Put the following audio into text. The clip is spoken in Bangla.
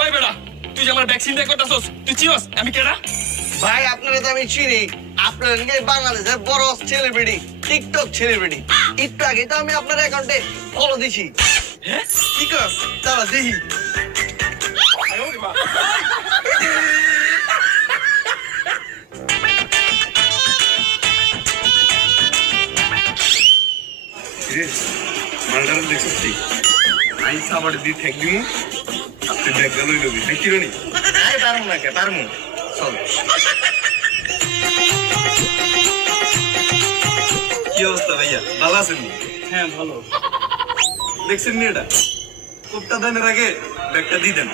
ওই বেটা তুই যে আমার ভ্যাকসিন দিয়ে করতেছস তুই চিনস আমি কেডা? ভাই আপনারা তো আমি চিনি, আপনার বাংলাদেশের বড় সেলিব্রিটি, টিকটক সেলিব্রিটি। একটু আগে তো আমি আপনার অ্যাকাউন্টে ফলো দিছি। হ্যাঁ কি কর দাঁড়া দেখি। মালটার দেখছিস তুই আই খাবার দিয়ে ঠেক দিমু তুই ব্যাগ লই লবি দেখি নি আরে পারমু না কে পারমু চল। কি অবস্থা ভাইয়া ভালো আছেন? হ্যাঁ ভালো। দেখছেন নি এটা কোপটা দানের আগে ব্যাগটা দিয়ে দেন।